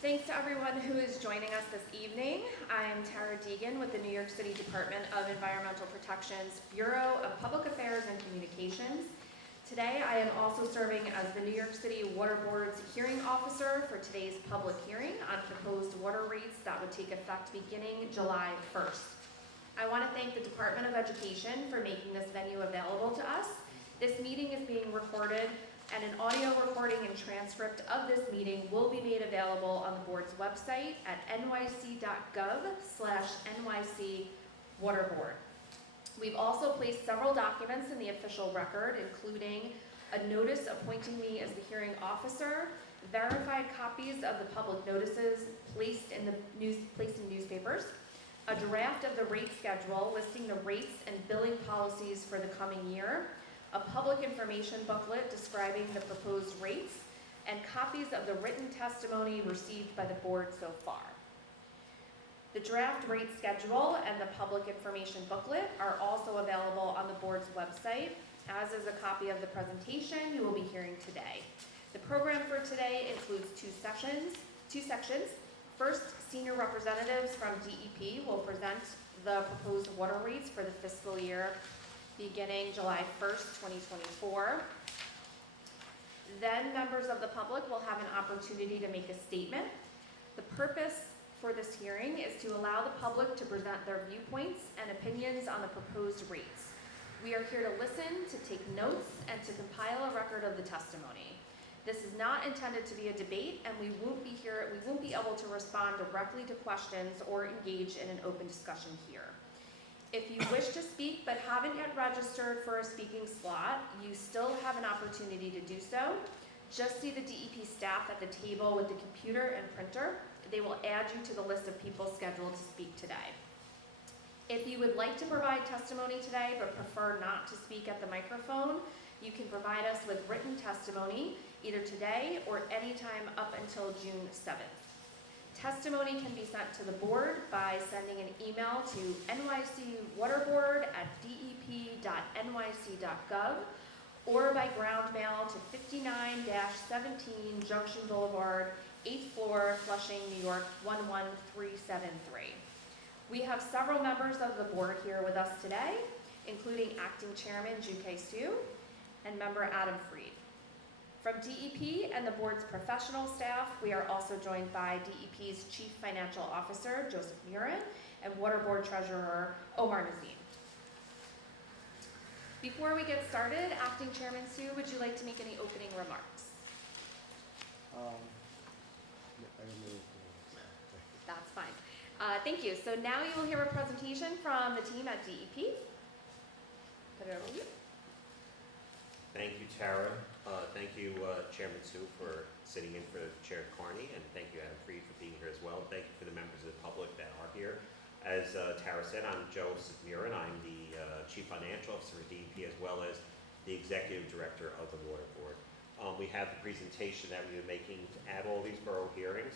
Thanks to everyone who is joining us this evening. I'm Tara Deegan with the New York City Department of Environmental Protection's Bureau of Public Affairs and Communications. Today I am also serving as the New York City Water Board's hearing officer for today's public hearing on proposed water rates that would take effect beginning July 1st. I want to thank the Department of Education for making this venue available to us. This meeting is being recorded, and an audio recording and transcript of this meeting will be made available on the board's website at nyc.gov/NYC Waterboard. We've also placed several documents in the official record, including a notice appointing me as the hearing officer, verified copies of the public notices placed in newspapers, a draft of the rate schedule listing the rates and billing policies for the coming year, a public information booklet describing the proposed rates, and copies of the written testimony received by the board so far. The draft rate schedule and the public information booklet are also available on the board's website, as is a copy of the presentation you will be hearing today. The program for today includes two sections. First, senior representatives from DEP will present the proposed water rates for the fiscal year beginning July 1st, 2024. Then members of the public will have an opportunity to make a statement. The purpose for this hearing is to allow the public to present their viewpoints and opinions on the proposed rates. We are here to listen, to take notes, and to compile a record of the testimony. This is not intended to be a debate, and we won't be able to respond directly to questions or engage in an open discussion here. If you wish to speak but haven't yet registered for a speaking slot, you still have an opportunity to do so. Just see the DEP staff at the table with the computer and printer. They will add you to the list of people scheduled to speak today. If you would like to provide testimony today but prefer not to speak at the microphone, you can provide us with written testimony either today or anytime up until June 7th. Testimony can be sent to the board by sending an email to nycwaterboard@dep.nyc.gov or by ground mail to 59-17 Junction Boulevard, 8th floor, Flushing, New York, 11373. We have several members of the board here with us today, including Acting Chairman Ju-Kei Soo and Member Adam Freed. From DEP and the board's professional staff, we are also joined by DEP's Chief Financial Officer, Joseph Murin, and Water Board Treasurer, Omar Nazim. Before we get started, Acting Chairman Soo, would you like to make any opening remarks? I don't know. That's fine. Thank you. So now you will hear a presentation from the team at DEP. Put it over to you. Thank you, Tara. Thank you, Chairman Soo, for sitting in for Chair Carney, and thank you, Adam Freed, for being here as well. Thank you for the members of the public that are here. As Tara said, I'm Joseph Murin. I'm the Chief Financial Officer at DEP, as well as the Executive Director of the Water Board. We have the presentation that we are making at all these borough hearings.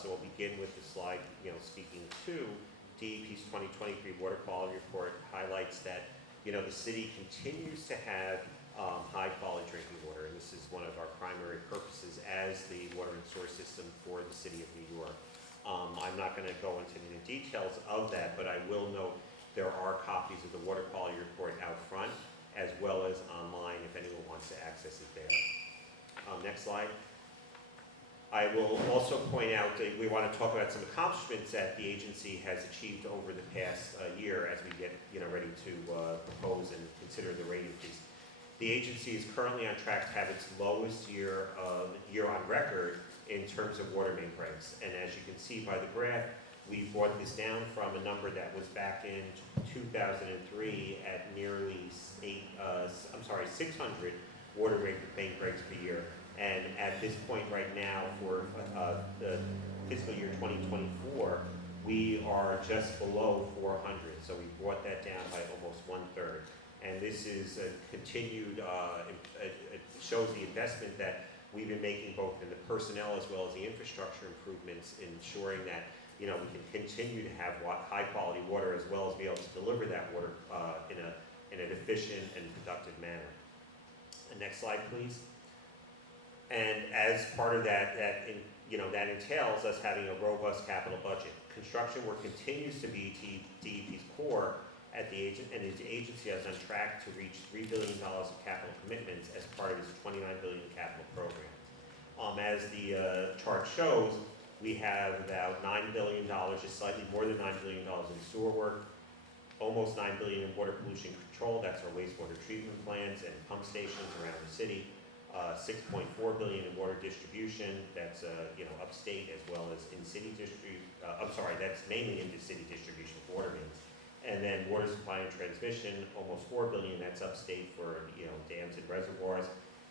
So we'll begin with the slide, speaking to DEP's 2023 Water Quality Report highlights that, the city continues to have high-quality drinking water, and this is one of our primary purposes as the water and sewer system for the city of New York. I'm not going to go into the details of that, but I will note there are copies of the Water Quality Report out front, as well as online if anyone wants to access it there. Next slide. I will also point out that we want to talk about some accomplishments that the agency has achieved over the past year as we get ready to propose and consider the rate increase. The agency is currently on track to have its lowest year on record in terms of water main breaks. And as you can see by the graph, we brought this down from a number that was back in 2003 at nearly 600 water main breaks per year. And at this point right now for the fiscal year 2024, we are just below 400. So we brought that down by almost 1/3. And this is a continued, it shows the investment that we've been making both in the personnel as well as the infrastructure improvements, ensuring that we can continue to have high quality water as well as be able to deliver that water in an efficient and productive manner. The next slide, please. And as part of that that entails us having a robust capital budget. Construction work continues to be DEP's core at the agency is on track to reach $3 billion of capital commitments as part of its $29 billion capital program. As the chart shows, we have about $9 billion, just slightly more than $9 billion in sewer work, almost $9 billion in water pollution control, that's our wastewater treatment plants and pump stations around the city, $6.4 billion in water distribution, that's upstate as well as in city that's mainly into city distribution for water mains. And then water supply and transmission, almost $4 billion, that's upstate for dams and reservoirs,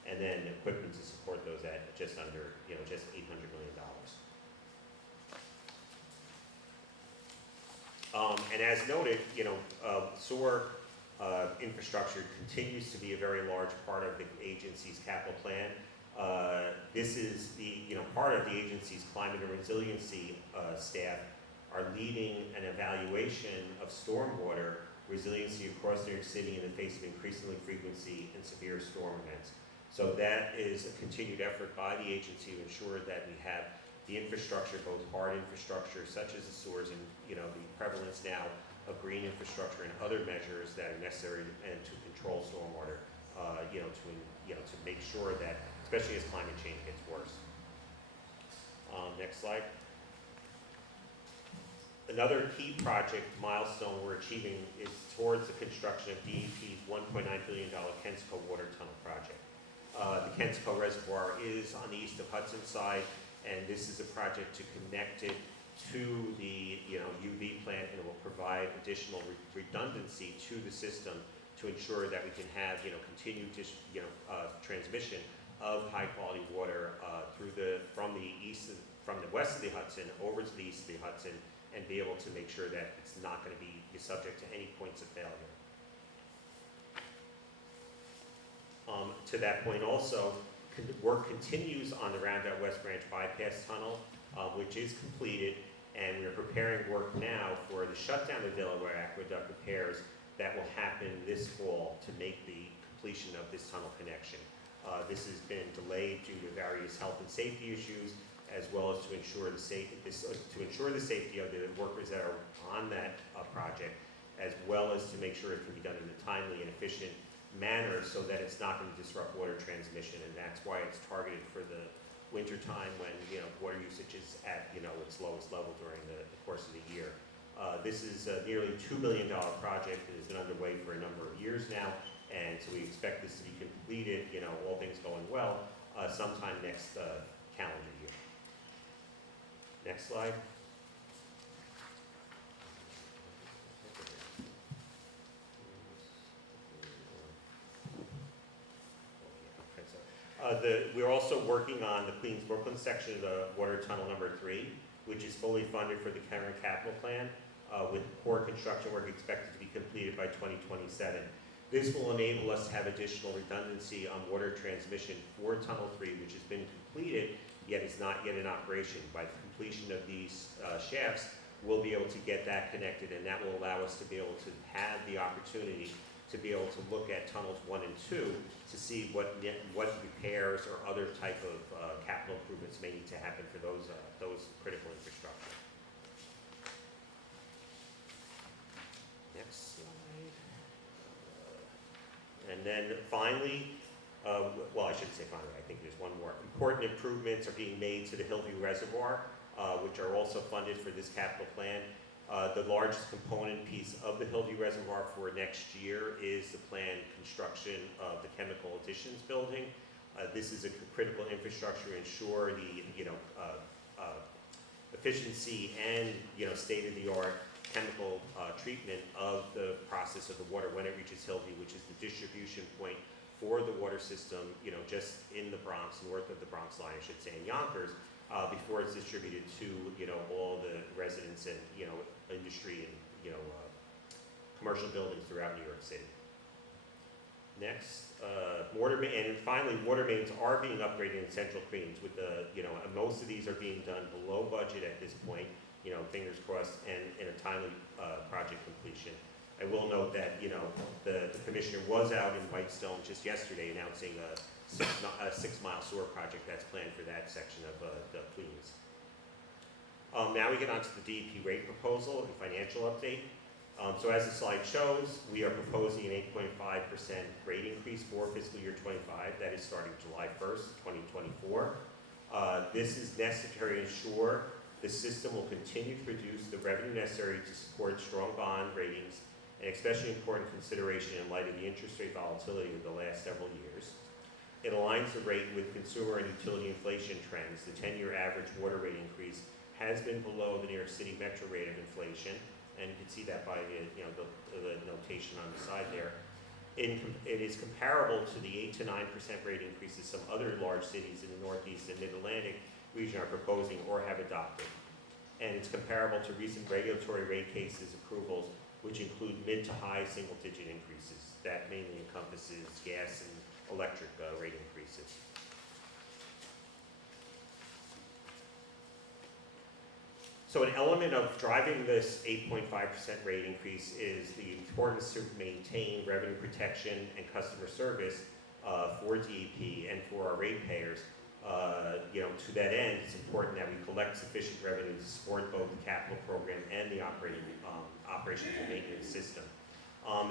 and then equipment to support those at just under just $800 million. And as noted, sewer infrastructure continues to be a very large part of the agency's capital plan. This is the part of the agency's climate and resiliency staff are leading an evaluation of stormwater resiliency across New York City in the face of increasingly frequency and severe storm events. So that is a continued effort by the agency to ensure that we have the infrastructure, both hard infrastructure such as the sewers and the prevalence now of green infrastructure and other measures that are necessary and to control stormwater, to make sure that, especially as climate change gets worse. Next slide. Another key project milestone we're achieving is towards the construction of DEP's $1.9 billion Kensico Water Tunnel project. The Kensico Reservoir is on the east of Hudson side, and this is a project to connect it to the UV plant, and it will provide additional redundancy to the system to ensure that we can have continued transmission of high quality water from the west of the Hudson over to the east of the Hudson, and be able to make sure that it's not going to be subject to any points of failure. To that point also, work continues on the Roundabout West Branch Bypass Tunnel, which is completed, and we're preparing work now for the shutdown of Delaware Aqueduct repairs that will happen this fall to make the completion of this tunnel connection. This has been delayed due to various health and safety issues, as well as to ensure the safety of the workers that are on that project, as well as to make sure it can be done in a timely and efficient manner so that it's not going to disrupt water transmission, and that's why it's targeted for the winter time when water usage is at its lowest level during the course of the year. This is a nearly $2 million project that has been underway for a number of years now, and so we expect this to be completed, all things going well, sometime next calendar year. Next slide. We're also working on the Queens-Brooklyn section of the water tunnel number 3, which is fully funded for the current capital plan, with core construction work expected to be completed by 2027. This will enable us to have additional redundancy on water transmission for Tunnel 3, which has been completed, yet is not yet in operation. By the completion of these shafts, we'll be able to get that connected, and that will allow us to be able to have the opportunity to be able to look at tunnels 1 and 2 to see what repairs or other type of capital improvements may need to happen for those critical infrastructure. Next slide. And then finally, well, I shouldn't say finally, I think there's one more. Important improvements are being made to the Hillview Reservoir, which are also funded for this capital plan. The largest component piece of the Hillview Reservoir for next year is the planned construction of the chemical additions building. This is a critical infrastructure to ensure the efficiency and state-of-the-art chemical treatment of the process of the water when it reaches Hillview, which is the distribution point for the water system, just in the Bronx, north of the Bronx line, I should say, in Yonkers, before it's distributed to all the residents and industry and commercial buildings throughout New York City. Next, and finally, water mains are being upgraded in Central Queens with the most of these are being done below budget at this point. Fingers crossed, and in a timely project completion. I will note that the commissioner was out in Whitestone just yesterday announcing a 6-mile sewer project that's planned for that section of the Queens. Now we get on to the DEP rate proposal and financial update. So as the slide shows, we are proposing an 8.5% rate increase for fiscal year 25. That is starting July 1st, 2024. This is necessary to ensure the system will continue to produce the revenue necessary to support strong bond ratings, and especially important consideration in light of the interest rate volatility of the last several years. It aligns the rate with consumer and utility inflation trends. The 10-year average water rate increase has been below the New York City metro rate of inflation, and you can see that by the notation on the side there. It is comparable to the 8 to 9% rate increases some other large cities in the Northeast and Mid-Atlantic region are proposing or have adopted. And it's comparable to recent regulatory rate cases approvals, which include mid to high single-digit increases. That mainly encompasses gas and electric rate increases. So an element of driving this 8.5% rate increase is the importance to maintain revenue protection and customer service for DEP and for our ratepayers. To that end, it's important that we collect sufficient revenue to support both the capital program and the operations and maintenance system.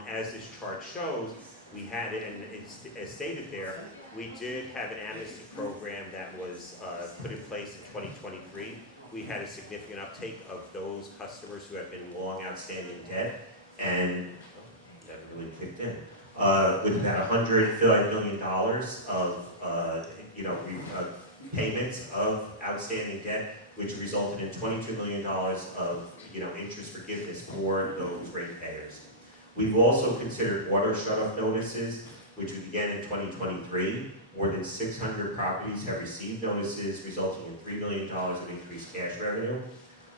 As this chart shows, we had it, and it's as stated there, we did have an amnesty program that was put in place in 2023. We had a significant uptake of those customers who have been long outstanding debt, and that really kicked in. With about $105 million of payments of outstanding debt, which resulted in $22 million of interest forgiveness for those ratepayers. We've also considered water shutoff notices, which we began in 2023. More than 600 properties have received notices, resulting in $3 million of increased cash revenue.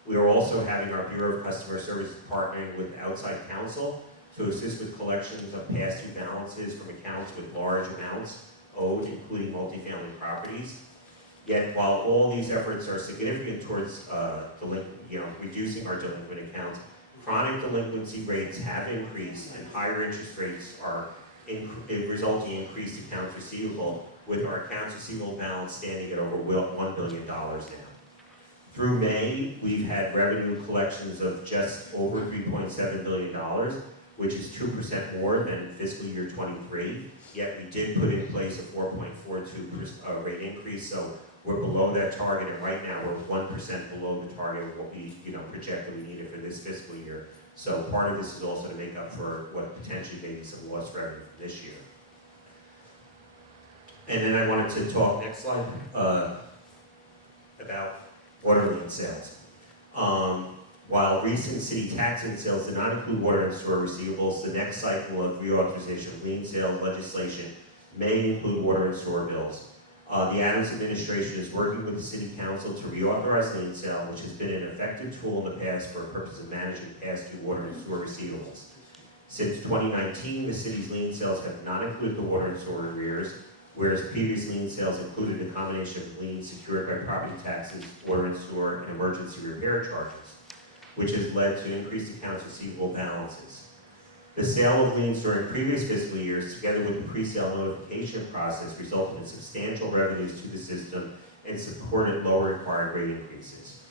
We are also having our Bureau of Customer Services partnering with outside counsel to assist with collections of past due balances from accounts with large amounts owed, including multifamily properties. Yet, while all these efforts are significant towards reducing our delinquent accounts, chronic delinquency rates have increased, and higher interest rates are resulting in increased accounts receivable, with our accounts receivable balance standing at over $1 billion now. Through May, we've had revenue collections of just over $3.7 billion, which is 2% more than fiscal year 23. Yet we did put in place a 4.42% rate increase, so we're below that target, and right now we're 1% below the target of what we projected we needed for this fiscal year. So part of this is also to make up for what potentially may be some lost revenue for this year. And then I wanted to talk, next slide, about water lien sales. While recent city tax lien sales did not include water and sewer receivables, the next cycle of reauthorization of lien sales legislation may include water and sewer bills. The Adams administration is working with the City Council to reauthorize lien sale, which has been an effective tool in the past for the purpose of managing past due water and sewer receivables. Since 2019, the city's lien sales have not included the water and sewer arrears, whereas previous lien sales included a combination of liens secured by property taxes, water and sewer, and emergency repair charges, which has led to increased accounts receivable balances. The sale of liens during previous fiscal years, together with the pre-sale notification process, resulted in substantial revenues to the system and supported lower required rate increases.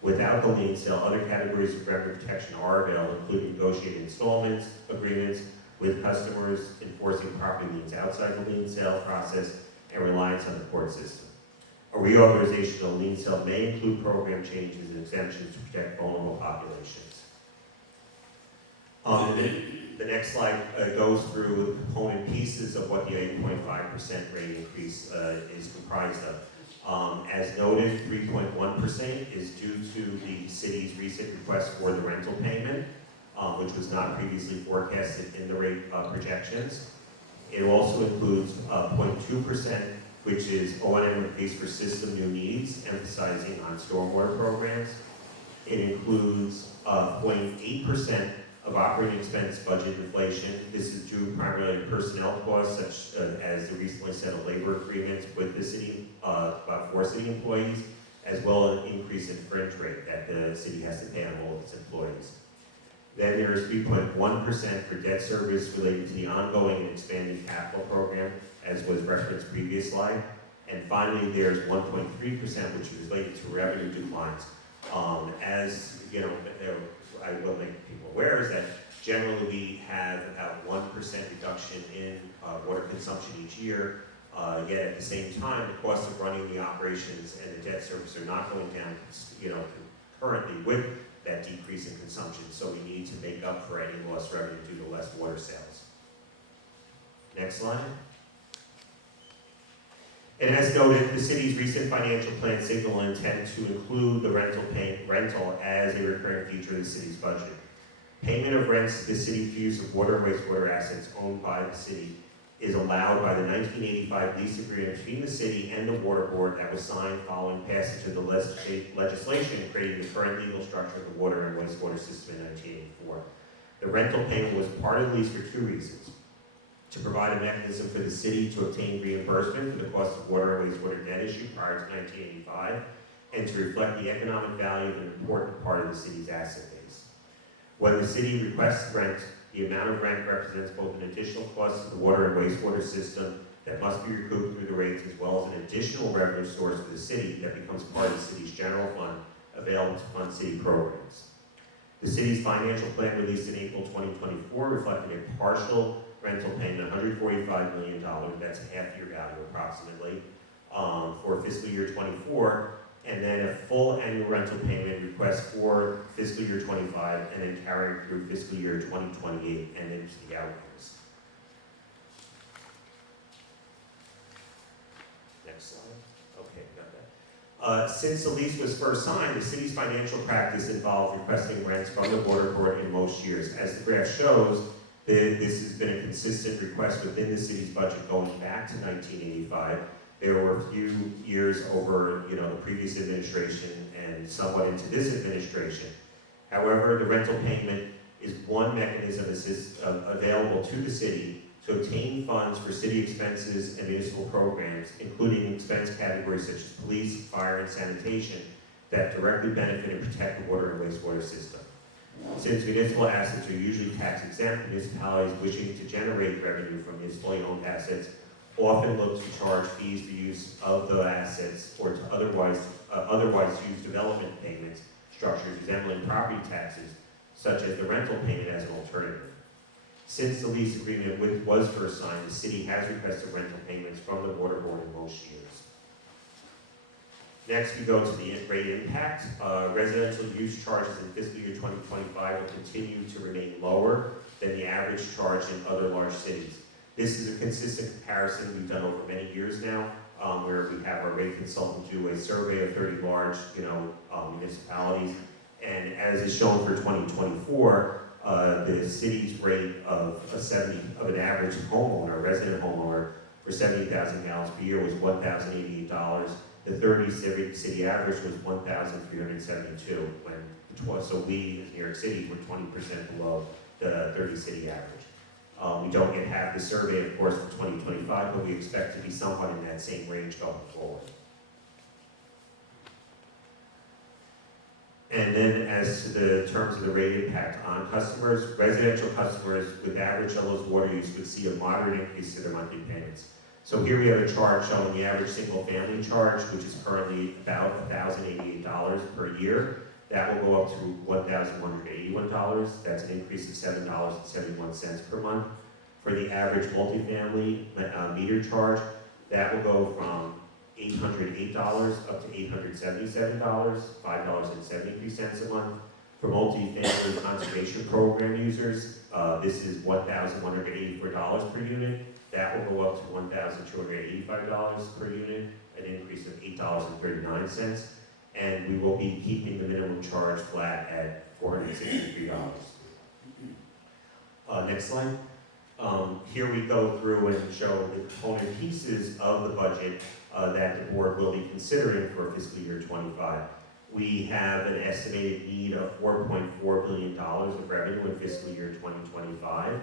Without the lien sale, other categories of revenue protection are available, including negotiated installments, agreements with customers, enforcing property liens outside the lien sale process, and reliance on the court system. A reauthorization of lien sale may include program changes and exemptions to protect vulnerable populations. The next slide goes through the component pieces of what the 8.5% rate increase is comprised of. As noted, 3.1% is due to the city's recent request for the rental payment, which was not previously forecasted in the rate projections. It also includes 0.2%, which is O&M increase for system new needs, emphasizing on stormwater programs. It includes 0.8% of operating expense budget inflation. This is due primarily to personnel costs, such as the recently settled labor agreements with the city, about 4 city employees, as well as an increase in fringe rate that the city has to pay on all of its employees. Then there is 3.1% for debt service related to the ongoing and expanding capital program, as was referenced previous slide. And finally, there's 1.3%, which is related to revenue declines. As you know, I will make people aware is that generally we have about 1% reduction in water consumption each year. Yet at the same time, the cost of running the operations and the debt service are not going down, currently with that decrease in consumption. So we need to make up for any lost revenue due to less water sales. Next slide. And as noted, the city's recent financial plan signaled an intent to include the rental as a recurring feature of the city's budget. Payment of rents to the city's use of water and wastewater assets owned by the city is allowed by the 1985 lease agreement between the city and the water board that was signed following passage of the legislation creating the current legal structure of the water and wastewater system in 1984. The rental payment was part of the lease for two reasons: to provide a mechanism for the city to obtain reimbursement for the cost of water and wastewater debt issued prior to 1985, and to reflect the economic value of an important part of the city's asset base. When the city requests rent, the amount of rent represents both an additional cost of the water and wastewater system that must be recouped through the rates, as well as an additional revenue source for the city that becomes part of the city's general fund available to fund city programs. The city's financial plan released in April 2024 reflected a partial rental payment of $145 million, that's a half-year value approximately, for fiscal year 24, and then a full annual rental payment request for fiscal year 25, and then carrying through fiscal year 2028 and into the out years. Next slide. Okay, got that. Since the lease was first signed, the city's financial practice involved requesting rents from the water board in most years. As the graph shows, this has been a consistent request within the city's budget going back to 1985. There were a few years over, the previous administration and somewhat into this administration. However, the rental payment is one mechanism available to the city to obtain funds for city expenses and municipal programs, including expense categories such as police, fire, and sanitation that directly benefit and protect the water and wastewater system. Since municipal assets are usually tax exempt, municipalities wishing to generate revenue from municipally owned assets often look to charge fees for use of the assets or to otherwise use development payments structures resembling property taxes, such as the rental payment as an alternative. Since the lease agreement was first signed, the city has requested rental payments from the water board in most years. Next, we go to the rate impact. Residential use charges in fiscal year 2025 will continue to remain lower than the average charge in other large cities. This is a consistent comparison we've done over many years now, where we have our rate consultant do a survey of 30 large, municipalities, and as is shown for 2024, the city's rate of an average homeowner, a resident homeowner, for 70,000 gallons per year was $1,088. The 30 city average was $1,372. So we, in New York City, were 20% below the 30 city average. We don't yet have the survey, of course, for 2025, but we expect to be somewhat in that same range going forward. And then as to the terms of the rate impact on customers, residential customers with average Shell's water use would see a moderate increase to their monthly payments. So here we have a chart showing the average single family charge, which is currently about $1,088 per year. That will go up to $1,181. That's an increase of $7.71 per month. For the average multifamily meter charge, that will go from $808 up to $877, $5.73 a month. For multifamily conservation program users, this is $1,184 per unit. That will go up to $1,285 per unit, an increase of $8.39. And we will be keeping the minimum charge flat at $463. Next slide. Here we go through and show the component pieces of the budget that the board will be considering for fiscal year 25. We have an estimated need of $4.4 billion of revenue in fiscal year 2025.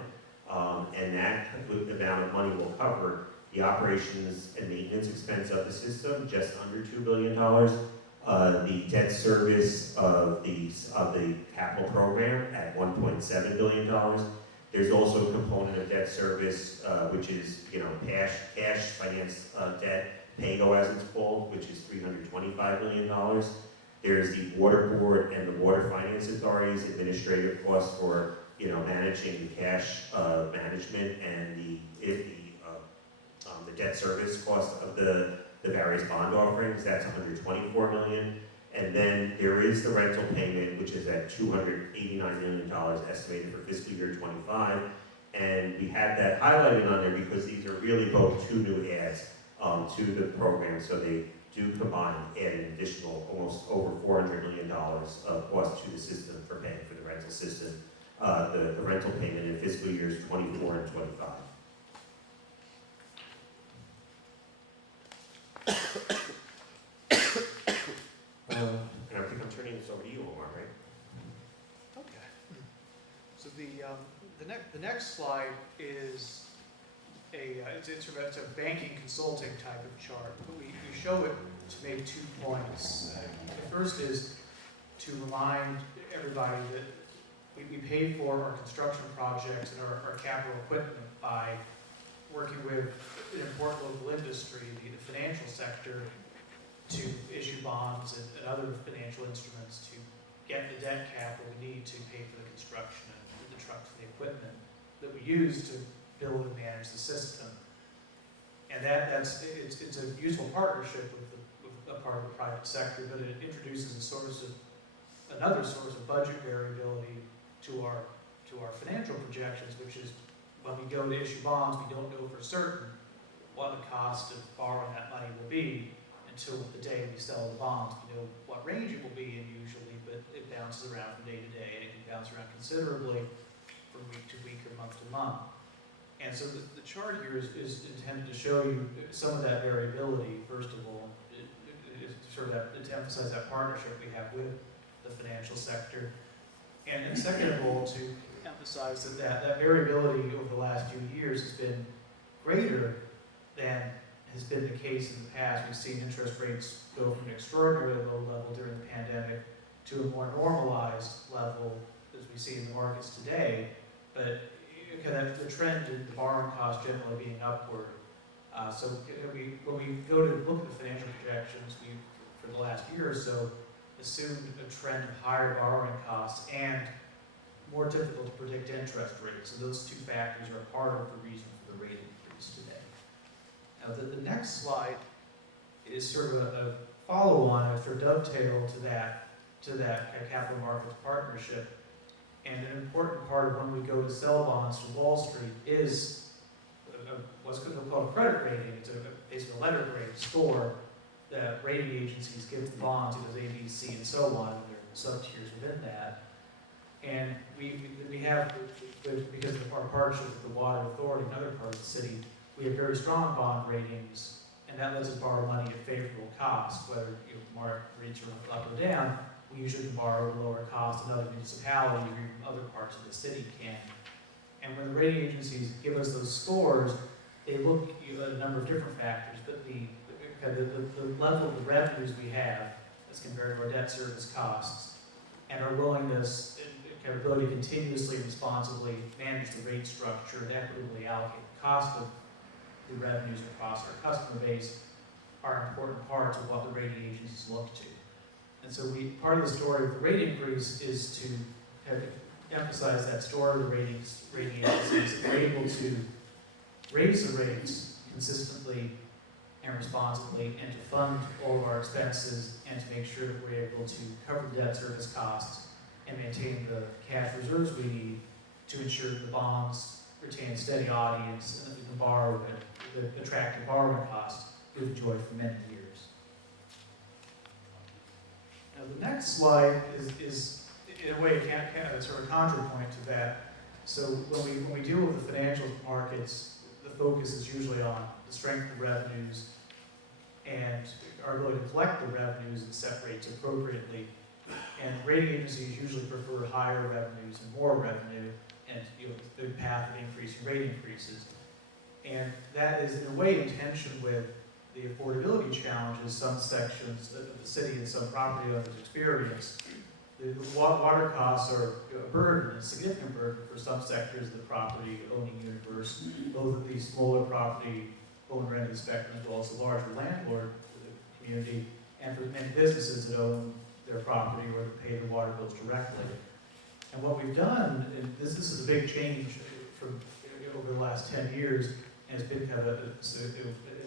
And that amount of money will cover the operations and maintenance expense of the system, just under $2 billion. The debt service of the capital program at $1.7 billion, There's also a component of debt service, which is, cash finance debt, PAYGO as it's called, which is $325 million. There's the Water Board and the Water Finance Authority's administrative costs for, managing the cash management and the debt service cost of the various bond offerings. That's $124 million. And then there is the rental payment, which is at $289 million estimated for fiscal year '25. And we have that highlighted on there because these are really both two new adds to the program. So they do combine, add an additional almost over $400 million of cost to the system for paying for the rental system, the rental payment in fiscal years '24 and '25. And I think I'm turning this over to you, Omar, right? Okay. So the next slide is it's a banking consulting type of chart, but we show it to make 2 points. The first is to remind everybody that we pay for our construction projects and our capital equipment by working with an important local industry, the financial sector, to issue bonds and other financial instruments to get the debt capital we need to pay for the construction and the trucks and the equipment that we use to build and manage the system. And it's a useful partnership with a part of the private sector, but it introduces another source of budget variability to our financial projections, which is when we go to issue bonds, we don't know for certain what the cost of borrowing that money will be until the day we sell the bonds. We know what range it will be in usually, but it bounces around from day to day, and it can bounce around considerably from week to week or month to month. And so the chart here is intended to show you some of that variability, first of all, to emphasize that partnership we have with the financial sector. And second of all, to emphasize that variability over the last few years has been greater than has been the case in the past. We've seen interest rates go from an extraordinarily low level during the pandemic to a more normalized level as we see in the markets today. But the trend in the borrowing costs generally being upward. So when we go to look at the financial projections, we, for the last year or so, assumed a trend of higher borrowing costs and more difficult to predict interest rates. So those two factors are part of the reason for the rate increase today. Now the next slide is sort of a follow-on, a sort of dovetail to that capital markets partnership. And an important part of when we go to sell bonds to Wall Street is what's called a credit rating. It's basically a letter grade score that rating agencies give the bonds, it goes A, B, C, and so on, and there are sub-tiers within that. And we have, because of our partnership with the Water Authority and other parts of the city, we have very strong bond ratings, and that lets us borrow money at favorable cost, whether market rates are up or down. We usually can borrow at a lower cost than other municipalities or even other parts of the city can. And when the rating agencies give us those scores, they look at a number of different factors, but the level of the revenues we have as compared to our debt service costs, and our willingness and ability to continuously and responsibly manage the rate structure and equitably allocate the cost of the revenues across our customer base are important parts of what the rating agencies look to. And so part of the story of the rate increase is to emphasize that story of the rating agencies that are able to raise the rates consistently and responsibly, and to fund all of our expenses, and to make sure that we're able to cover the debt service costs and maintain the cash reserves we need to ensure that the bonds retain a steady audience and that we can borrow at the attractive borrowing costs we've enjoyed for many years. Now the next slide is in a way a sort of counterpoint to that. So when we deal with the financial markets, the focus is usually on the strength of revenues and our ability to collect the revenues and set rates appropriately. And rating agencies usually prefer higher revenues and more revenue, and the path of increasing rate increases. And that is in a way in tension with the affordability challenges some sections of the city and some property owners experience the water costs are a burden, a significant burden for some sectors of the property owning universe, both of the smaller property owner end of the spectrum as well as the larger landlord for the community, and for many businesses that own their property or that pay the water bills directly. And what we've done, and this is a big change from over the last 10 years, and it's been kind of an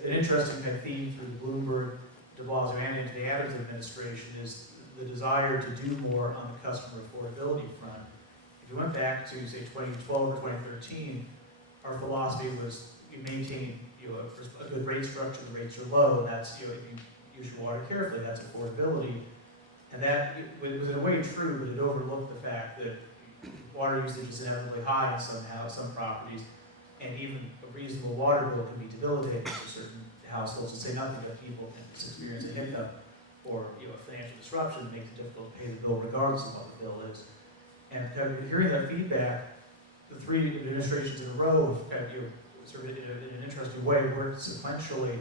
interesting kind of theme through the Bloomberg, de Blasio, and into the Adams administration, is the desire to do more on the customer affordability front. If you went back to, say, 2012 or 2013, our philosophy was you maintain a good rate structure, the rates are low, that's, if you use your water carefully, that's affordability. And that was in a way true, but it overlooked the fact that water usage is inevitably high in some properties, and even a reasonable water bill can be debilitating for certain households, to say nothing of people can experience a hiccup or a financial disruption that makes it difficult to pay the bill regardless of what the bill is. And kind of hearing that feedback, the three administrations in a row have kind of, sort of in an interesting way worked sequentially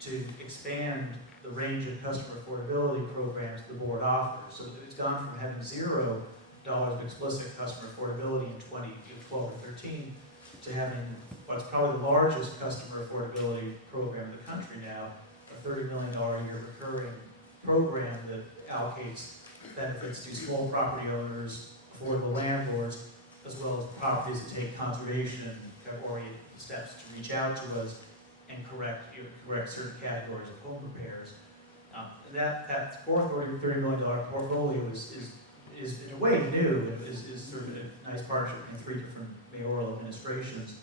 to expand the range of customer affordability programs the board offers. So it's gone from having $0 of explicit customer affordability in 2012 or 13 to having what's probably the largest customer affordability program in the country now, a $30 million a year recurring program that allocates benefits to small property owners, affordable landlords, as well as properties that take conservation and kind of oriented steps to reach out to us and correct certain categories of home repairs. And that $30 million portfolio is in a way new. Is sort of a nice partnership between three different mayoral administrations.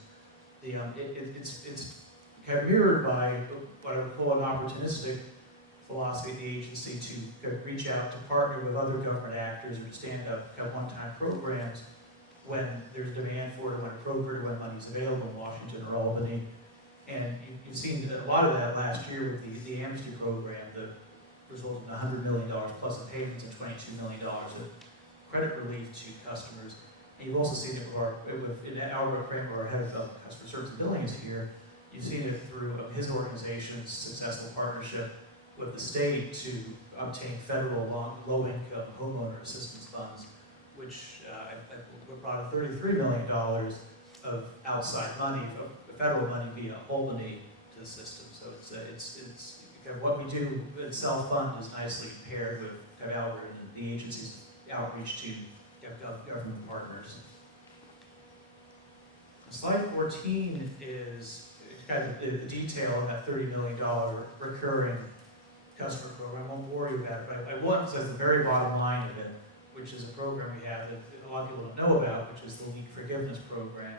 It's kind of mirrored by what I would call an opportunistic philosophy of the agency to reach out to partner with other government actors or to stand up kind of one-time programs when there's demand for it, when appropriate, when money's available in Washington or Albany. And you've seen a lot of that last year with the amnesty program that resulted in $100 million plus of payments and $22 million of credit relief to customers. And you've also seen it with Albert Kramer, our head of customer service and billing, is here. You've seen it through his organization's successful partnership with the state to obtain federal low-income homeowner assistance funds, which brought $33 million of outside money, federal money via Albany to the system. So it's kind of what we do in self-fund is nicely paired with kind of Albert and the agency's outreach to government partners. Slide 14 is kind of the detail of that $30 million recurring customer program. I won't bore you about it, but I will emphasize the very bottom line of it, which is a program we have that a lot of people don't know about, which is the leak forgiveness program.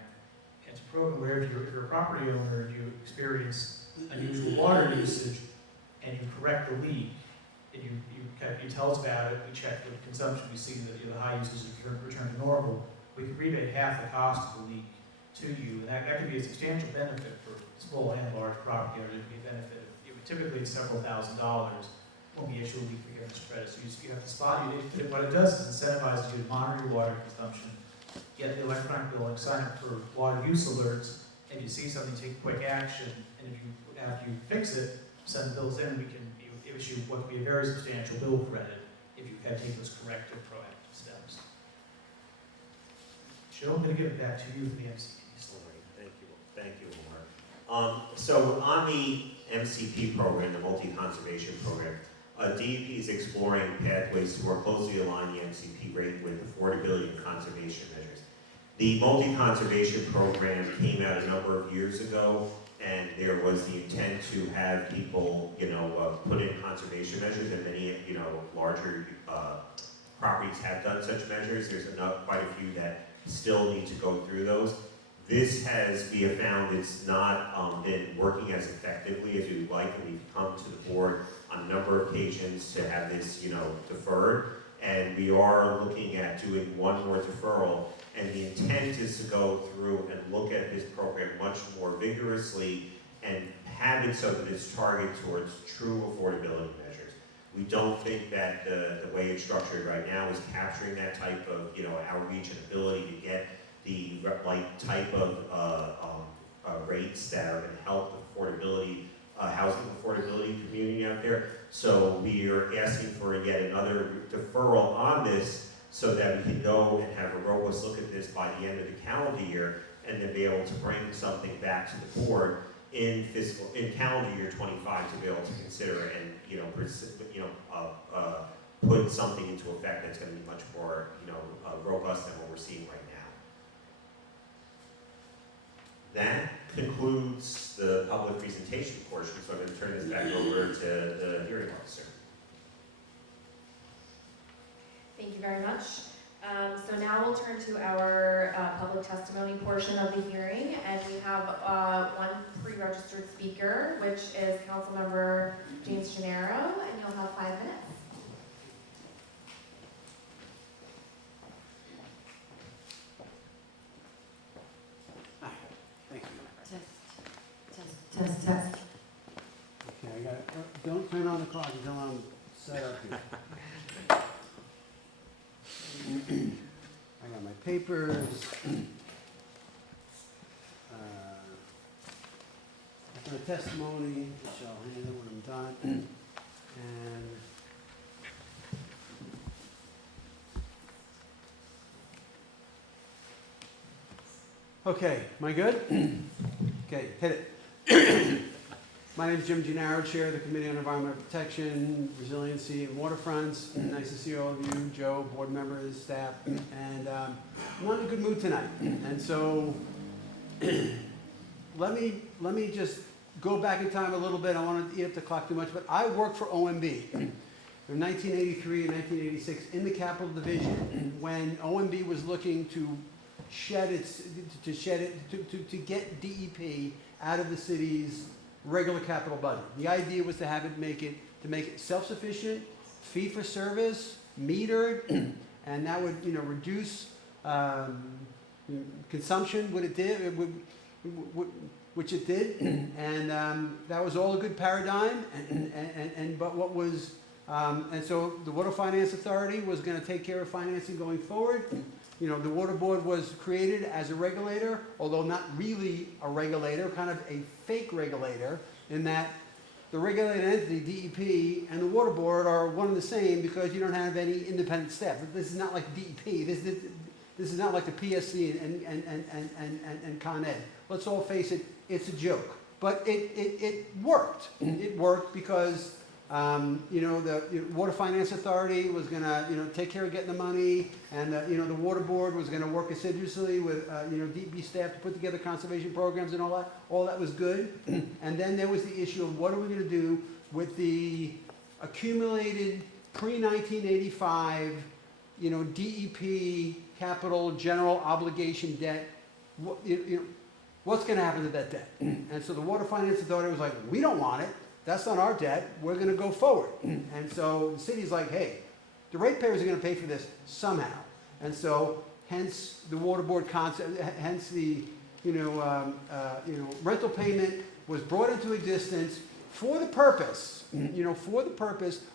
It's a program where if you're a property owner and you experience unusual water usage and you correct the leak, and you tell us about it, we check the consumption, we see that the high usage is returned to normal, we can rebate half the cost of the leak to you, and that can be a substantial benefit for small and large property owners. It can be a benefit of typically several $1,000s when we issue a leak forgiveness credit. So you have to spot it. What it does is incentivize you to monitor your water consumption, get the electronic billing, sign up for water use alerts, and you see something, take quick action, and after you fix it, send the bills in, we can issue what could be a very substantial bill credit if you had taken those corrective, proactive steps. Joe, I'm going to give it back to you for the MCPs. All right, thank you, Omar. So on the MCP program, the multi-conservation program, DEP is exploring pathways to more closely align the MCP rate with affordability and conservation measures. The multi-conservation program came out a number of years ago, and there was the intent to have people, put in conservation measures, and many, larger properties have done such measures. There's quite a few that still need to go through those. This we have found it's not been working as effectively as we would like, and we've come to the board on a number of occasions to have this, deferred. And we are looking at doing one more deferral, and the intent is to go through and look at this program much more vigorously and have it so that it's targeted towards true affordability measures. We don't think that the way it's structured right now is capturing that type of, outreach and ability to get the right type of rates that are going to help the affordability housing affordability community out there. So we are asking for yet another deferral on this so that we can go and have a robust look at this by the end of the calendar year and then be able to bring something back to the board in calendar year 25 to be able to consider and, put something into effect that's going to be much more, robust than what we're seeing right now. That concludes the public presentation portion, so I'm going to turn this back over to the hearing officer. Thank you very much. So now we'll turn to our public testimony portion of the hearing, and we have one pre-registered speaker, which is Councilmember James Gennaro, and you'll have 5 minutes. Thank you. Test. Okay, I got it. Don't turn on the clock until I'm set up here. I got my papers. I've got a testimony, which I'll handle when I'm done. And okay, am I good? Okay, hit it. My name is Jim Gennaro, Chair of the Committee on Environmental Protection, Resiliency, and Waterfronts. Nice to see all of you, Joe, board members, staff, and I'm not in a good mood tonight. And so let me just go back in time a little bit. I don't want to eat up the clock too much, but I worked for OMB in 1983 and 1986 in the Capital Division when OMB was looking to get DEP out of the city's regular capital budget. The idea was to have it make it self-sufficient, fee-for-service, metered, and that would reduce consumption. What it did, which it did, and that was all a good paradigm. And so the Water Finance Authority was going to take care of financing going forward. The Water Board was created as a regulator, although not really a regulator, kind of a fake regulator, in that the regulated entity, DEP, and the Water Board are one and the same because you don't have any independent staff. This is not like DEP. This is not like the PSC and Con Ed. Let's all face it, it's a joke. But it worked. It worked because the Water Finance Authority was going to take care of getting the money, and the Water Board was going to work assiduously with DEP staff to put together conservation programs and all that. All that was good. And then there was the issue of what are we going to do with the accumulated pre-1985 DEP capital general obligation debt. What's going to happen to that debt? And so the Water Finance Authority was like, we don't want it. That's not our debt. We're going to go forward. And so the city's like, hey, the ratepayers are going to pay for this somehow. And so hence the Water Board concept, hence the rental payment was brought into existence for the purpose,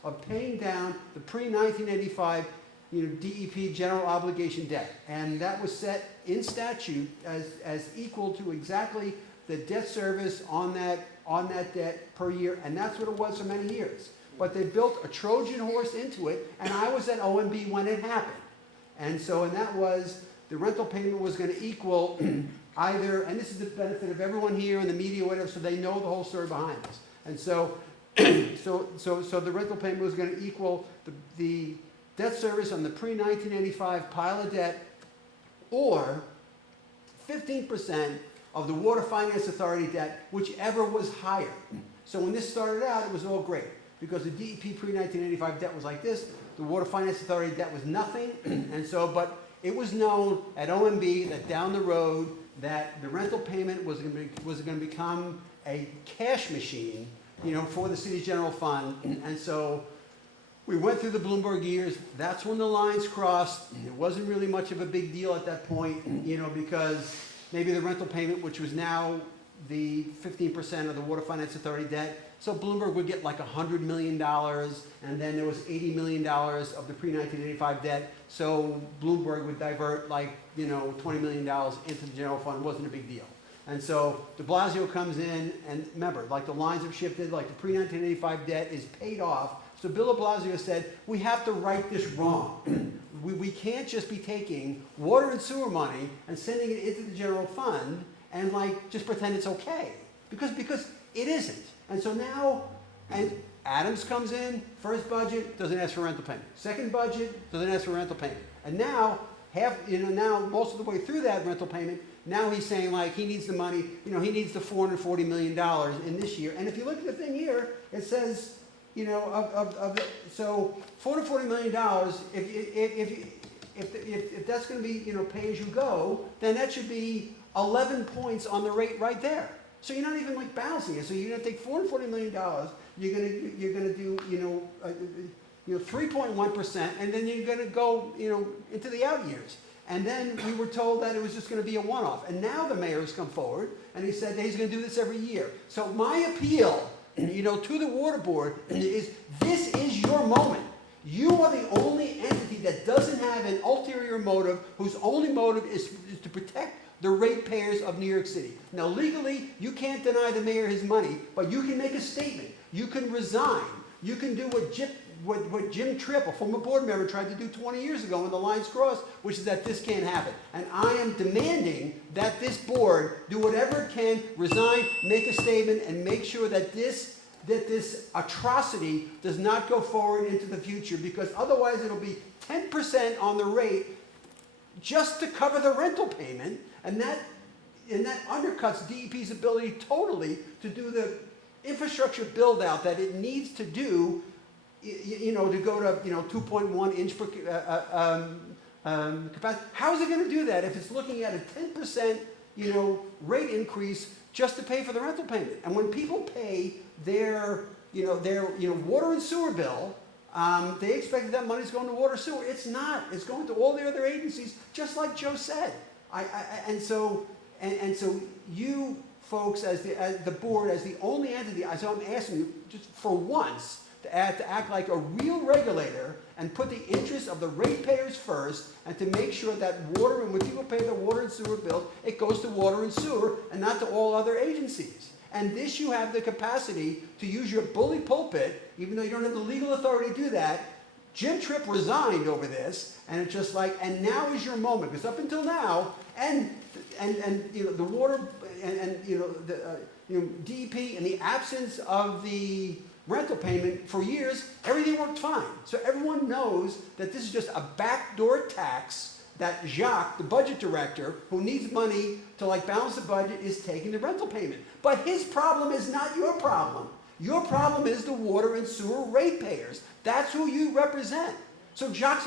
of paying down the pre-1985 DEP general obligation debt. And that was set in statute as equal to exactly the debt service on that debt per year, and that's what it was for many years. But they built a Trojan horse into it, and I was at OMB when it happened. And that was, the rental payment was going to equal either, and this is the benefit of everyone here in the media, whatever, so they know the whole story behind this. And so the rental payment was going to equal the debt service on the pre-1985 pile of debt, or 15% of the Water Finance Authority debt, whichever was higher. So when this started out, it was all great, because the DEP pre-1985 debt was like this, the Water Finance Authority debt was nothing, but it was known at OMB that down the road that the rental payment was going to become a cash machine, for the city's general fund. And so we went through the Bloomberg years. That's when the lines crossed. It wasn't really much of a big deal at that point, because maybe the rental payment, which was now the 15% of the Water Finance Authority debt. So Bloomberg would get like $100 million, and then there was $80 million of the pre-1985 debt. So Bloomberg would divert like, $20 million into the general fund. It wasn't a big deal. And so de Blasio comes in, and remember, like the lines have shifted, like the pre-1985 debt is paid off. So Bill de Blasio said, we have to right this wrong. We can't just be taking water and sewer money and sending it into the general fund and like just pretend it's okay. Because it isn't. And so now, and Adams comes in, first budget, doesn't ask for rental payment. Second budget, doesn't ask for rental payment. And now, now most of the way through that rental payment, now he's saying like he needs the money, he needs the $440 million in this year. And if you look at the thing here, it says, so $440 million, if that's going to be, pay as you go, then that should be 11 points on the rate right there. So you're not even like balancing it. So you're going to take $440 million, you're going to do, 3.1%, and then you're going to go, into the out years. And then we were told that it was just going to be a one-off. And now the mayor has come forward, and he said that he's going to do this every year. So my appeal, to the water board is this is your moment. You are the only entity that doesn't have an ulterior motive, whose only motive is to protect the ratepayers of New York City. Now, legally, you can't deny the mayor his money, but you can make a statement. You can resign. You can do what Jim Tripp, a former board member, tried to do 20 years ago when the lines crossed, which is that this can't happen. And I am demanding that this board do whatever it can, resign, make a statement, and make sure that this atrocity does not go forward into the future, because otherwise it'll be 10% on the rate just to cover the rental payment, and that undercuts DEP's ability totally to do the infrastructure build out that it needs to do, to go to 2.1 inch per capacity. How is it going to do that if it's looking at a 10% rate increase just to pay for the rental payment? And when people pay their water and sewer bill, they expect that money's going to water sewer. It's not. It's going to all the other agencies, just like Joe said. And so you folks, as the board, as the only entity, so I'm asking you just for once to act like a real regulator and put the interests of the ratepayers first, and to make sure that water, and when people pay their water and sewer bills, it goes to water and sewer and not to all other agencies. And this, you have the capacity to use your bully pulpit, even though you don't have the legal authority to do that. Jim Tripp resigned over this, and it's just like, and now is your moment, because up until now, and the water and DEP, in the absence of the rental payment for years, everything worked fine. So everyone knows that this is just a backdoor tax that Jacques, the budget director, who needs money to balance the budget, is taking the rental payment. But his problem is not your problem. Your problem is the water and sewer ratepayers. That's who you represent. So Jacques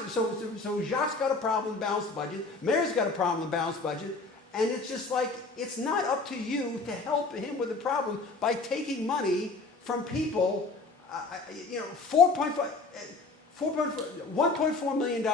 got a problem with balanced budget. Mayor's got a problem with balanced budget. And it's just like, it's not up to you to help him with the problem by taking money from people, $1.4 million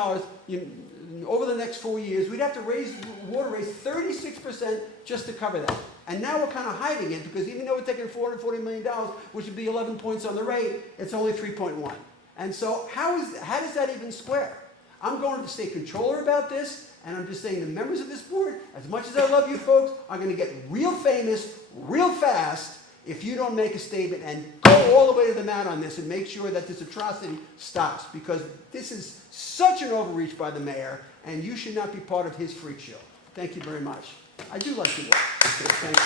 over the next 4 years. We'd have to raise 36% just to cover that. And now we're kind of hiding it, because even though we're taking $440 million, which would be 11 points on the rate, it's only 3.1. And so how does that even square? I'm going to the state controller about this, and I'm just saying the members of this board, as much as I love you folks, are going to get real famous real fast if you don't make a statement and go all the way to the mat on this and make sure that this atrocity stops, because this is such an overreach by the mayor, and you should not be part of his freak show. Thank you very much. I do like your work. Thank you.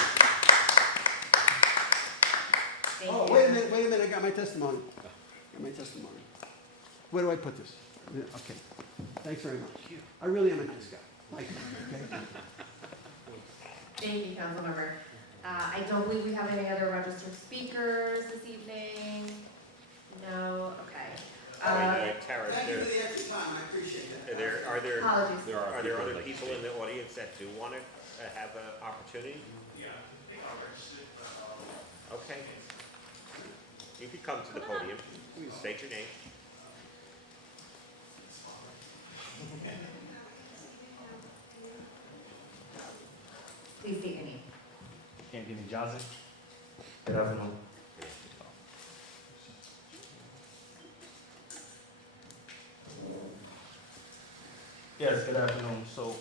Thank you. Wait a minute, I got my testimony. Where do I put this? Okay. Thanks very much. I really am a nice guy. Okay. Thank you, Councilmember. I don't believe we have any other registered speakers this evening. No? Okay. Tara, Thank you for the extra time, I appreciate that. Apologies. Are there other people in the audience that do want to have an opportunity? Yeah, they are registered. Okay. You could come to the podium. Please state your name. Please state your name. Anthony Johnson. Good afternoon. Yes, good afternoon. So,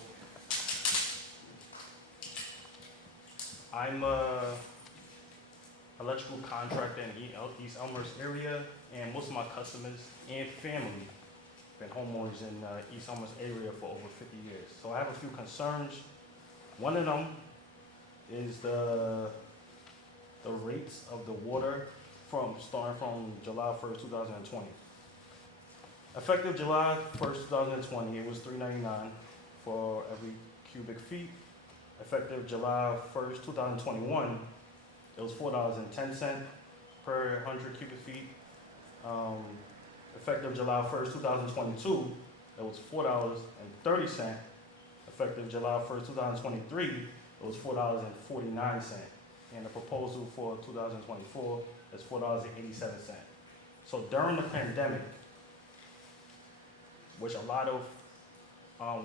I'm a electrical contractor in East Elmhurst area, and most of my customers and family been homeowners in East Elmhurst area for over 50 years. So I have a few concerns. One of them is the rates of the water starting from July 1st, 2020. Effective July 1st, 2020, it was $3.99 for every cubic feet. Effective July 1st, 2021, it was $4.10 per 100 cubic feet. Effective July 1st, 2022, it was $4.30. Effective July 1st, 2023, it was $4.49. And the proposal for 2024 is $4.87. So during the pandemic, which a lot of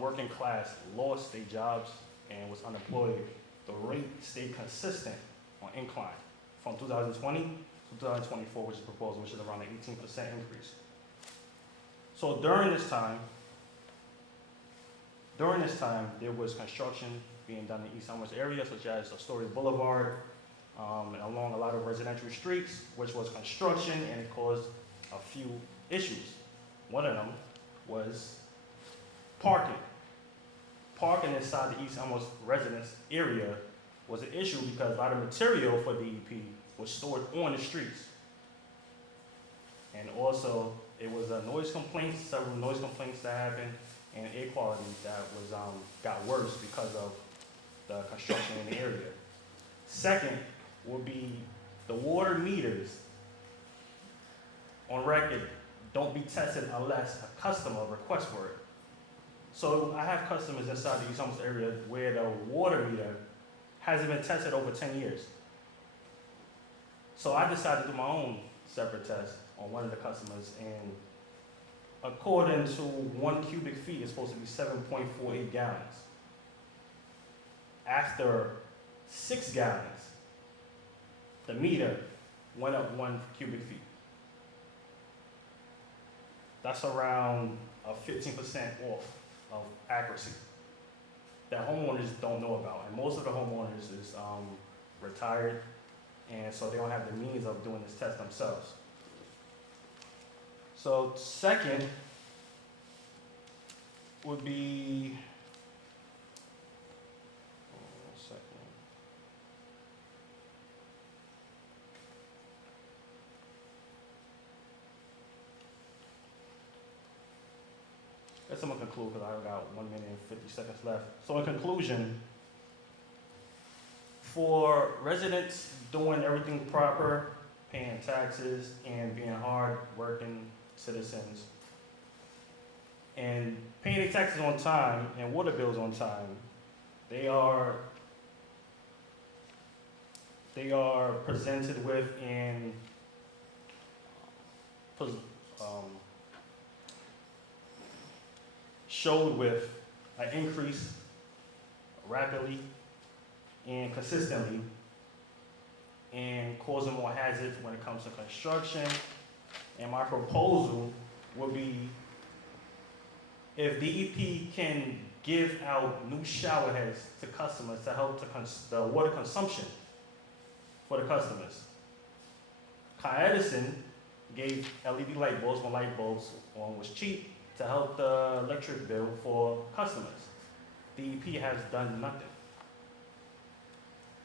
working class lost their jobs and was unemployed, the rate stayed consistent on incline from 2020 to 2024, which is proposed, which is around an 18% increase. So during this time, there was construction being done in East Elmhurst area, such as Astoria Boulevard, and along a lot of residential streets, which was construction, and it caused a few issues. One of them was parking. Parking inside the East Elmhurst residence area was an issue because a lot of material for DEP was stored on the streets. And also, it was a noise complaints, several noise complaints that happened, and air quality that was got worse because of the construction in the area. Second would be the water meters on record don't be tested unless a customer requests for it. So I have customers inside the East Elmhurst area where the water meter hasn't been tested over 10 years. So I decided to do my own separate test on one of the customers, and according to 1 cubic feet, it's supposed to be 7.48 gallons. After 6 gallons, the meter went up 1 cubic feet. That's around a 15% off of accuracy that homeowners don't know about. And most of the homeowners is retired, and so they don't have the means of doing this test themselves. So second would be, I guess I'm gonna conclude because I've got 1 minute and 50 seconds left. So in conclusion, for residents doing everything proper, paying taxes and being hard-working citizens, and paying their taxes on time and water bills on time, they are presented with and showed with an increase rapidly and consistently, and causing more hazards when it comes to construction. And my proposal would be, if DEP can give out new shower heads to customers to help the water consumption for the customers. Con Edison gave LED light bulbs when light bulbs was cheap to help the electric bill for customers. DEP has done nothing.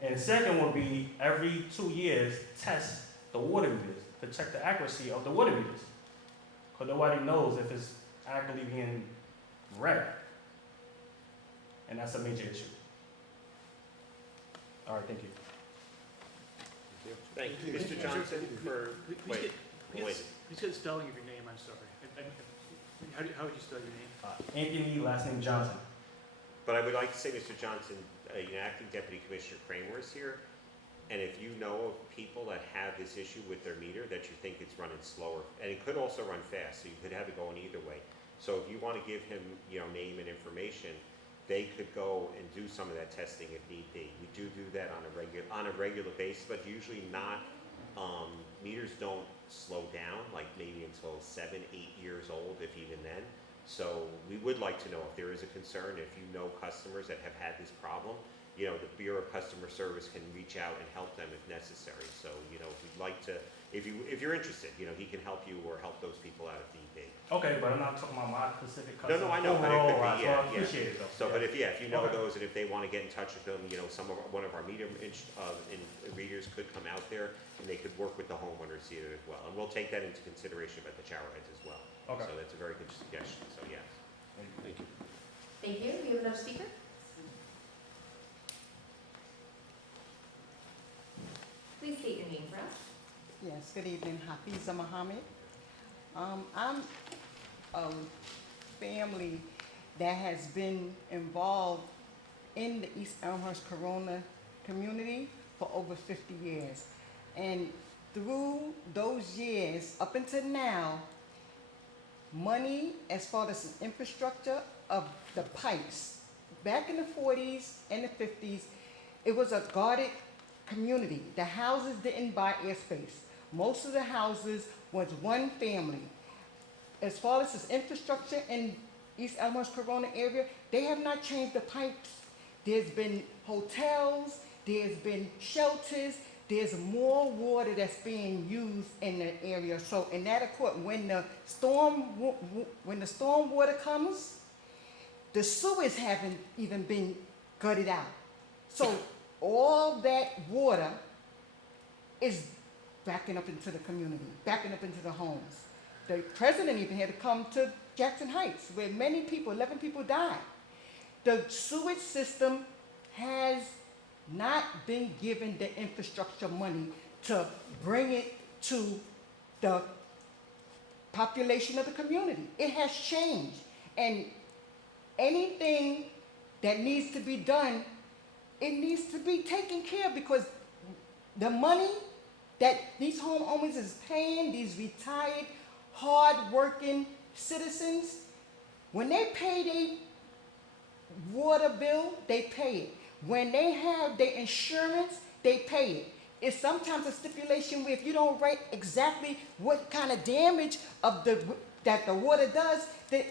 And second would be, every 2 years, test the water meters to check the accuracy of the water meters. Because nobody knows if it's accurately being read. And that's a major issue. All right, thank you. Thank you. Mr. Johnson, for, wait. Please get the spelling of your name, I'm sorry. How would you spell your name? Anthony, last name Johnson. But I would like to say, Mr. Johnson, Acting Deputy Commissioner Kramer is here, and if you know of people that have this issue with their meter, that you think it's running slower, and it could also run fast, so you could have it going either way. So if you want to give him, name and information, they could go and do some of that testing if need be. We do that on a regular basis, but usually not. Meters don't slow down, like maybe until 7, 8 years old, if even then. So we would like to know if there is a concern, if you know customers that have had this problem, you know, the Bureau of Customer Service can reach out and help them if necessary. So, you know, we'd like to, if you're interested, you know, he can help you or help those people out if need be. Okay, but I'm not talking about my specific No, customer. no, I know, but it could Overall, be, so I yeah, appreciate it though. So, but if you know Okay. those, and if they want to get in touch with them, you know, one of our readers could come out there, and they could work with the homeowners here as well. And we'll take that into consideration about the shower heads as well. Okay. So that's a very good suggestion, so yes. Thank you. Thank you. We have another speaker? Please state your name for us. Yes, good evening, Hafiza Muhammad. I'm a family that has been involved in the East Elmhurst Corona community for over 50 years. And through those years, up until now, money as far as the infrastructure of the pipes, back in the 40s and the 50s, it was a guarded community. The houses didn't buy airspace. Most of the houses was one family. As far as this infrastructure in East Elmhurst Corona area, they have not changed the pipes. There's been hotels, there's been shelters, there's more water that's being used in the area. So in that accord, when the storm water comes, the sewers haven't even been gutted out. So all that water is backing up into the community, backing up into the homes. The president even had to come to Jackson Heights, where many people, 11 people died. The sewage system has not been given the infrastructure money to bring it to the population of the community. It has changed. And anything that needs to be done, it needs to be taken care of, because the money that these homeowners is paying, these retired, hard-working citizens, when they pay their water bill, they pay it. When they have their insurance, they pay it. It's sometimes a stipulation where if you don't write exactly what kind of damage that the water does, the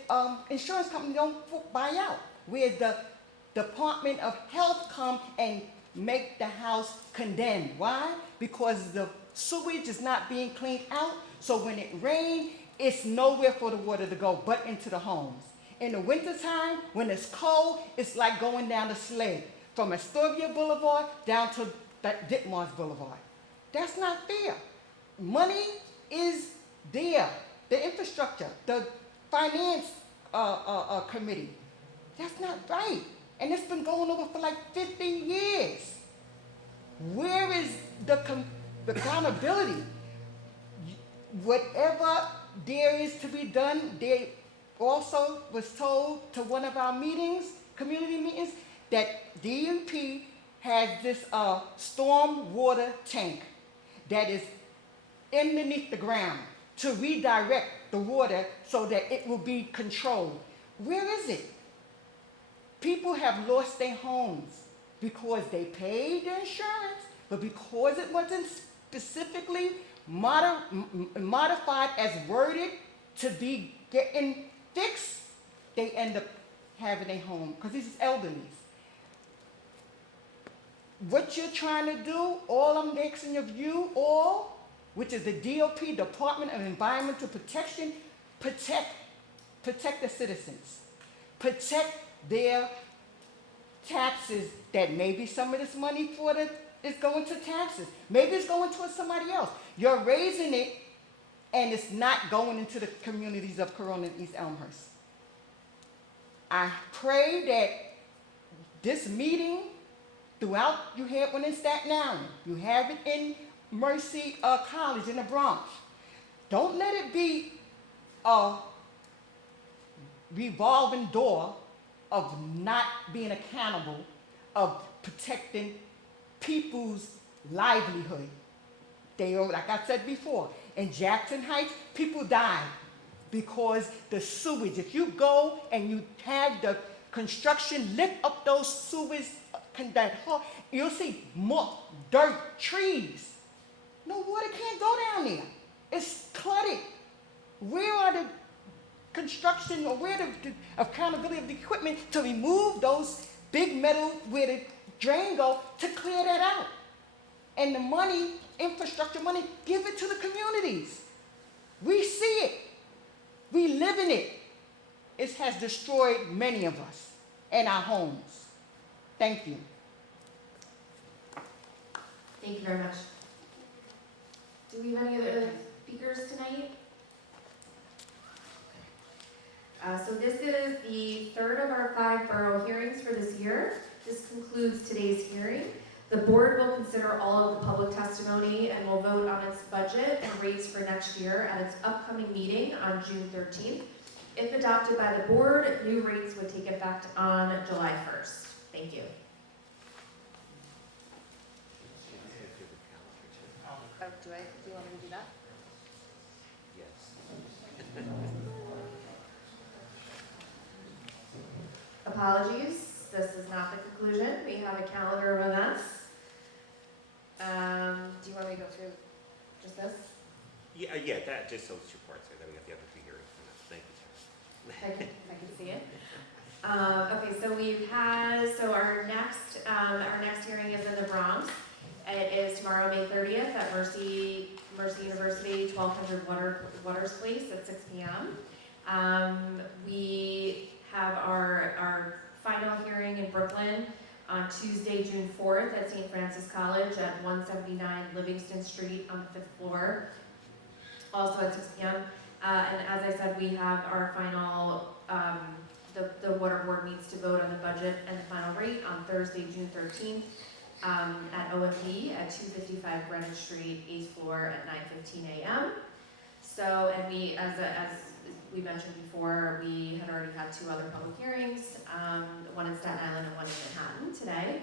insurance company don't buy out. Where the Department of Health come and make the house condemned. Why? Because the sewage is not being cleaned out, so when it rains, it's nowhere for the water to go but into the homes. In the wintertime, when it's cold, it's like going down a sled from Astoria Boulevard down to Ditmars Boulevard. That's not fair. Money is there. The infrastructure, the finance committee, that's not right. And it's been going over for like 50 years. Where is the accountability? Whatever there is to be done, they also was told to one of our meetings, community meetings, that DEP has this storm water tank that is underneath the ground to redirect the water so that it will be controlled. Where is it? People have lost their homes because they paid their insurance, but because it wasn't specifically modified as worded to be getting fixed, they end up having a home because these elderly. What you're trying to do, all I'm asking of you all, which is the DOP, Department of Environmental Protection, protect the citizens. Protect their taxes, that maybe some of this money is going to taxes. Maybe it's going to somebody else. You're raising it, and it's not going into the communities of Corona and East Elmhurst. I pray that this meeting, throughout, you have one in Staten Island, you have it in Mercy College in the Bronx. Don't let it be a revolving door of not being accountable, of protecting people's livelihood. They, like I said before, in Jackson Heights, people died because the sewage. If you go and you have the construction lift up those sewage, you'll see more dirt, trees. No water can't go down there. It's cluttered. Where are the construction, or where the accountability of the equipment to remove those big metal where the drain go to clear that out? And the money, infrastructure money, give it to the communities. We see it. We live in it. It has destroyed many of us and our homes. Thank you. Thank you very much. Do we have any other speakers tonight? So this is the third of our 5 borough hearings for this year. This concludes today's hearing. The board will consider all of the public testimony and will vote on its budget and rates for next year at its upcoming meeting on June 13th. If adopted by the board, new rates would take effect on July 1st. Thank you. Oh, do you want me to do that? Yes. Apologies, this is not the conclusion. We have a calendar of events. Do you want me to go through just this? Yeah, that, just those 2 parts, and then we got the other 2 hearings. Thank you, Tara. If I can see it. Okay, so we've had, so our next hearing is in the Bronx. It is tomorrow, May 30th at Mercy University, 1200 Waters Place at 6 p.m. We have our final hearing in Brooklyn on Tuesday, June 4th at St. Francis College at 179 Livingston Street on the 5th floor, also at 6 p.m. And as I said, we have our final, the water board meets to vote on the budget and the final rate on Thursday, June 13th at OMB at 255 Greenwich Street, 8th floor at 9:15 a.m. So, and we, as we mentioned before, we had already had 2 other public hearings, one in Staten Island and one in Manhattan today.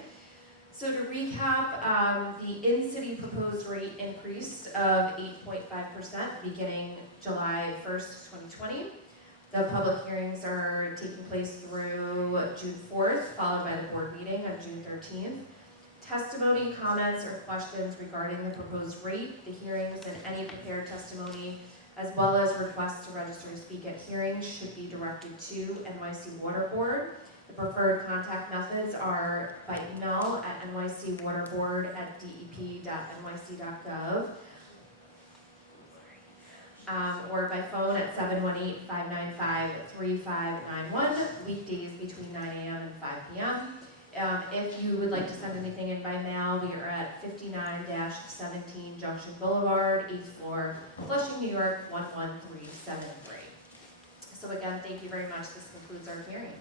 So to recap, the in-city proposed rate increase of 8.5% beginning July 1st, 2020. The public hearings are taking place through June 4th, followed by the board meeting on June 13th. Testimony, comments, or questions regarding the proposed rate, the hearings, and any prepared testimony, as well as requests to register to speak at hearings should be directed to NYC Water Board. The preferred contact methods are by email at nycwaterboard@dep.nyc.gov or by phone at 718-595-3591, weekdays between 9 a.m. and 5 p.m. If you would like to send anything in by mail, we are at 59-17 Junction Boulevard, 8th floor, Flushing, New York, 11373. So again, thank you very much. This concludes our hearing.